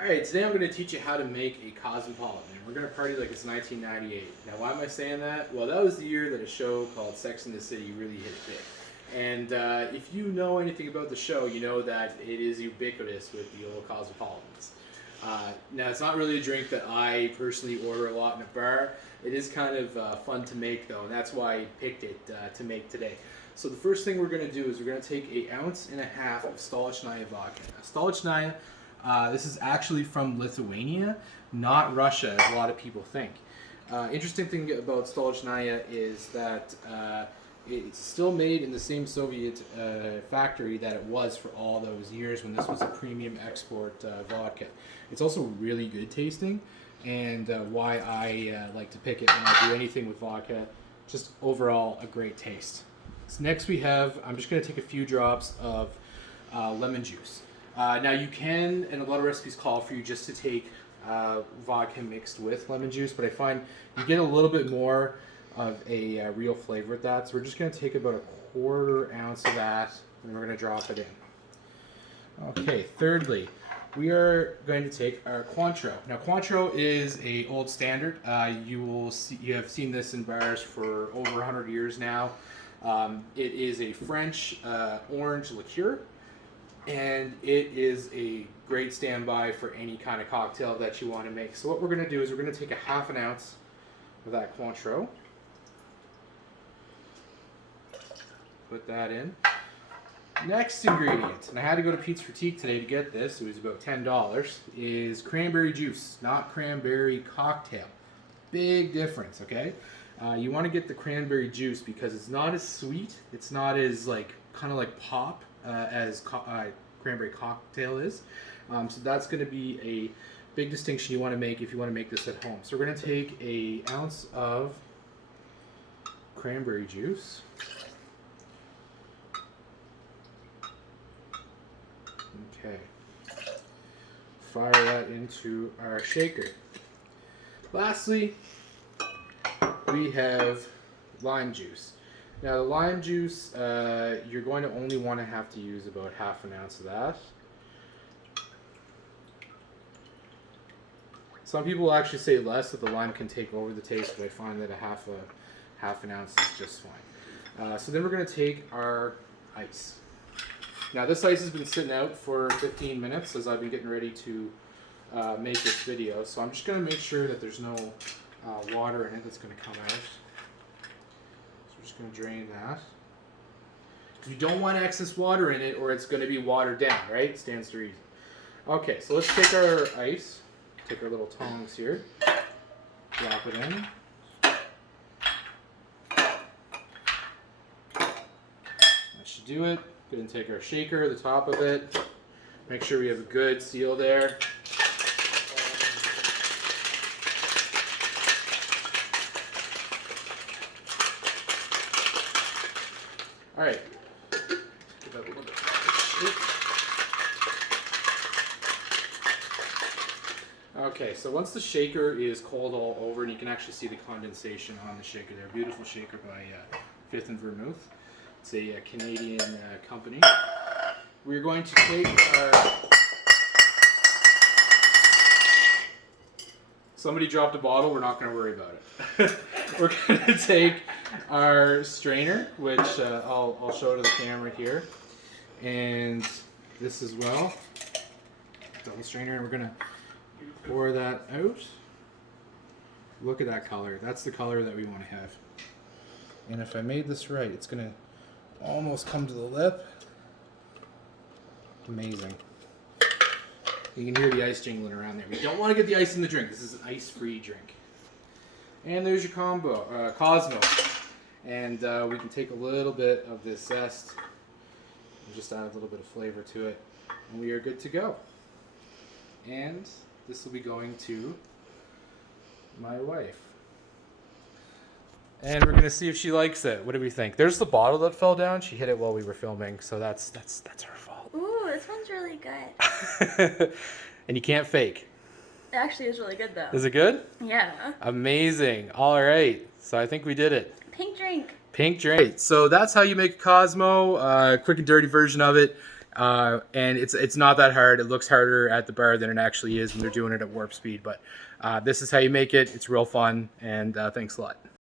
Alright, today I'm going to teach you how to make a cosmopolitan. We're going to party like it's 1998. Now, why am I saying that? Well, that was the year that a show called Sex and the City really hit it big. And if you know anything about the show, you know that it is ubiquitous with the old cosmopolitans. Now, it's not really a drink that I personally order a lot in a bar. It is kind of fun to make, though, and that's why I picked it to make today. So the first thing we're going to do is we're going to take 1.5 ounces of Stolichnaya vodka. Now, Stolichnaya, this is actually from Lithuania, not Russia, as a lot of people think. Interesting thing about Stolichnaya is that it's still made in the same Soviet factory that it was for all those years when this was a premium export vodka. It's also really good tasting, and why I like to pick it when I do anything with vodka. Just overall a great taste. So next we have, I'm just going to take a few drops of lemon juice. Now you can, and a lot of recipes call for you just to take vodka mixed with lemon juice, but I find you get a little bit more of a real flavor with that. So we're just going to take about 1/4 ounce of that, and we're going to drop it in. Okay, thirdly, we are going to take our Cointreau. Now Cointreau is a old standard. You have seen this in bars for over 100 years now. It is a French orange liqueur. And it is a great standby for any kind of cocktail that you want to make. So what we're going to do is we're going to take 1/2 ounce of that Cointreau. Put that in. Next ingredient, and I had to go to Pete's Critique today to get this, it was about $10, is cranberry juice, not cranberry cocktail. Big difference, okay? You want to get the cranberry juice because it's not as sweet, it's not as kind of like pop as cranberry cocktail is. So that's going to be a big distinction you want to make if you want to make this at home. So we're going to take 1 ounce of cranberry juice. Okay. Fire that into our shaker. Lastly, we have lime juice. Now the lime juice, you're going to only want to have to use about 1/2 ounce of that. Some people will actually say less, that the lime can take over the taste, but I find that 1/2 ounce is just fine. So then we're going to take our ice. Now this ice has been sitting out for 15 minutes as I've been getting ready to make this video. So I'm just going to make sure that there's no water in it that's going to come out. I'm just going to drain that. You don't want excess water in it or it's going to be watered down, right? Stands to reason. Okay, so let's take our ice, take our little tongs here, drop it in. That should do it. Go ahead and take our shaker, the top of it. Make sure we have a good seal there. All right. Give that a little bit of shake. Okay, so once the shaker is cold all over, and you can actually see the condensation on the shaker there. Beautiful shaker by Fifth and Vermouth. It's a Canadian company. We're going to take our... Somebody dropped a bottle, we're not going to worry about it. We're going to take our strainer, which I'll show to the camera here, and this as well. Double strainer, and we're going to pour that out. Look at that color. That's the color that we want to have. And if I made this right, it's going to almost come to the lip. Amazing. You can hear the ice jingling around there. We don't want to get the ice in the drink. This is an ice-free drink. And there's your Cosmo. And we can take a little bit of this zest and just add a little bit of flavor to it. And we are good to go. And this will be going to my wife. And we're going to see if she likes it. What do we think? There's the bottle that fell down. She hit it while we were filming, so that's her fault. Ooh, this one's really good. And you can't fake. It actually is really good, though. Is it good? Yeah. Amazing. All right. So I think we did it. Pink drink. Pink drink. So that's how you make a Cosmo. Quick and dirty version of it. And it's not that hard. It looks harder at the bar than it actually is when they're doing it at warp speed. But this is how you make it. It's real fun, and thanks a lot.